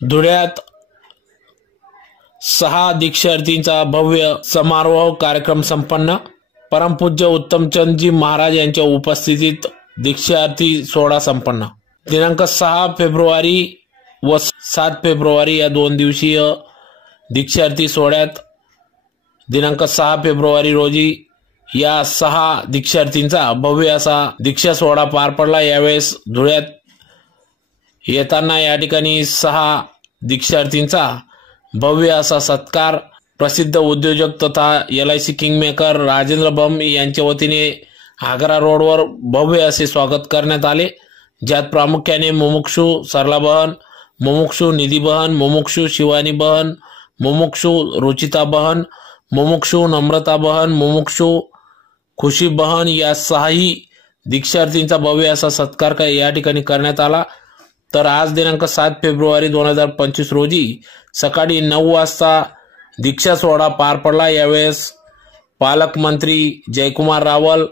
धुळ्यात 6 दीक्षार्थींचा भव्य समारोह कार्यक्रम संपन्न। परमपूज्य उत्तमचंदजी महाराज यांच्या उपस्थितीत दीक्षार्थी सोहळा संपन्न। दिनांक 6 फेब्रुवारी व 7 फेब्रुवारी या 2 दिवसीय दीक्षार्थी सोहळ्यात दिनांक 6 फेब्रुवारी रोजी या 6 दीक्षार्थींचा भव्य असा दीक्षा सोहळा पार पडला। यावेळेस धुळ्यात येताना या ठिकाणी 6 दीक्षार्थींचा भव्य असा सत्कार प्रसिद्ध उद्योजक तथा LIC किंगमेकर राजेंद्र बम यांच्या वतीने आग्रा रोडवर भव्य असे स्वागत करण्यात आले, ज्यात प्रामुख्याने मुमुक्षू सरला बहन, मुमुक्षू निधी बहन, मुमुक्षू शिवानी बहन, मुमुक्षू रुचिता बहन, मुमुक्षू नम्रता बहन, मुमुक्षू खुशी बहन या 6ही दीक्षार्थींचा भव्य असा सत्कार या ठिकाणी करण्यात आला। तर आज दिनांक 7 फेब्रुवारी 2025 रोजी सकाळी 9 वाजता दीक्षा सोहळा पार पडला। यावेळेस पालकमंत्री जयकुमार रावल,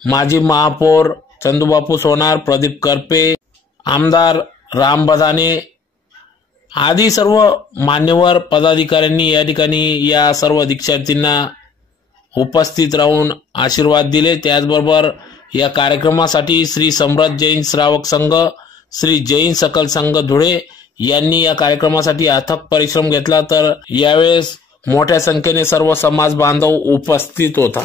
माजी महापौर चंदूबापू सोनार, प्रदीप करपे, आमदार राम बदाने आदी सर्व मान्यवर पदाधिकाऱ्यांनी या ठिकाणी या सर्व दीक्षार्थींना उपस्थित राहून आशीर्वाद दिले। त्याचबरोबर या कार्यक्रमासाठी श्री समृद्ध जैन श्रावक संघ, श्री जैन सकल संघ धुळे यांनी या कार्यक्रमासाठी अथक परिश्रम घेतला। तर यावेळेस मोठ्या संख्येने सर्व समाज बांधव उपस्थित होता।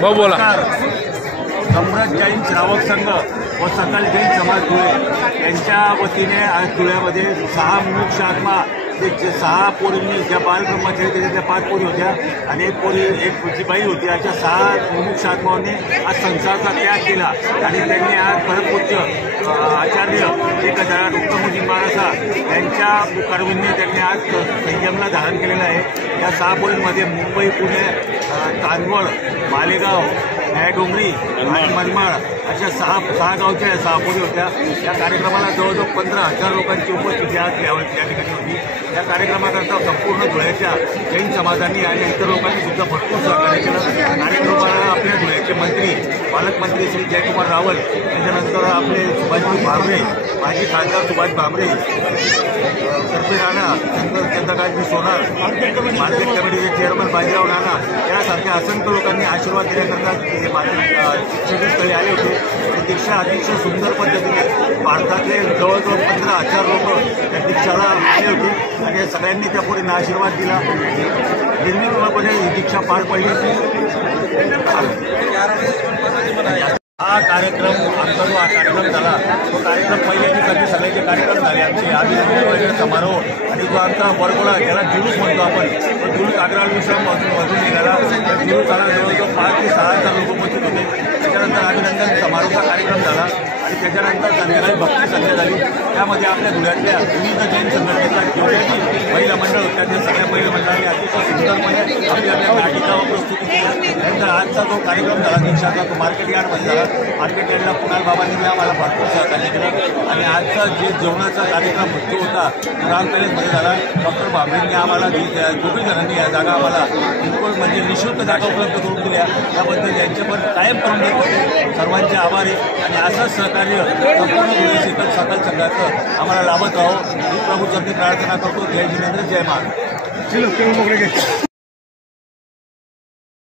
भाऊ बोला। समृद्ध जैन श्रावक संघ व सकल जैन समाज धुळे यांच्या वतीने आज धुळ्यामध्ये 6 मुमुक्ष आत्मा, 6 पोरींनी ज्या बालब्रह्मचारी त्याच्या 5 पोरी होत्या आणि एक जी बाई होती, अशा 6 मुमुक्ष आत्मांनी आज संसाराचा त्याग केला आणि त्यांनी आज परमपूज्य आचार्य उत्तमजी महाराज यांच्या कारविंदने त्यांनी आज संयमला धारण केलेलं आहे। या 6 पोरींमध्ये मुंबई, पुणे, चांदवड, मालेगाव, न्यायडोंगरी आणि मनमाड अशा 6 गावच्या 6 पोरी होत्या। या कार्यक्रमाला जवळजवळ 15,000 लोकांची उपस्थिती आज या ठिकाणी होती। या कार्यक्रमाकरता संपूर्ण धुळ्याच्या जैन समाजांनी आणि इतर लोकांनी सुद्धा भरपूर सहकार्य केलं। कार्यक्रमाला आपल्या धुळ्याचे मंत्री, पालकमंत्री श्री जयकुमार रावल, त्याच्यानंतर आपले सुभाषजी भामरे, माजी खासदार सुभाष भामरे, करपे राणा, चंद्रकांतजी सोनार, मार्केट कमिटीचे चेअरमन बाजीराव राणा यासारख्या असंख्य लोकांनी आशीर्वाद दिल्याकरता शिक्षणस्थळी आले होते। दीक्षा अतिशय सुंदर पद्धतीने भारतातले जवळजवळ 15,000 लोक त्या दीक्षाला आले होते आणि सगळ्यांनी त्या पोरींना आशीर्वाद दिला। निर्विघ्नपणे ही दीक्षा पार पडली। हा कार्यक्रम आमचा जो कार्यक्रम झाला तो कार्यक्रम पहिल्या दिवसाचे सगळ्याचे कार्यक्रम झाले आमचे आधी समारोह आणि जो आमचा वर्गोळा ज्याला जुलूस म्हणतो आपण, तो जुलूस आग्रा मधून निघाला। जुलूसाला जवळजवळ 5 ते 6,000 लोक उपस्थित होते। त्याच्यानंतर अभिनंदन समारोहाचा कार्यक्रम झाला आणि त्याच्यानंतर संध्याकाळी भक्ती संध्या झाली। त्यामध्ये आपल्या धुळ्यातल्या विविध जैन संघटनेचा जेवढ्याही महिला मंडळ होत्या त्या सगळ्या महिला मंडळांनी अतिशय सुंदरपणे आपल्या नाटिका प्रस्तुती केली। त्यानंतर आजचा जो कार्यक्रम झाला दीक्षाचा तो मार्केट यार्डमध्ये झाला। मार्केट यार्डला कुणाल बाबांनी आम्हाला भरपूर सहकार्य केलं आणि आजचा जे जेवणाचा कार्यक्रम जो होता तो राम पॅलेसमध्ये झाला। डॉक्टर भामरेंनी आम्हाला दोघी जणांनी या जागा आम्हाला बिलकुल म्हणजे निःशुल्क जागा उपलब्ध करून दिल्या, त्याबद्दल यांचे पण कायम करून देत होते। सर्वांचे आभार आहे आणि असंच सहकार्य संपूर्ण गुरु सकल संघाचं आम्हाला लाभत राहो ही प्रभूचरणी प्रार्थना करतो. जय जिनेंद्र, जय महाराज.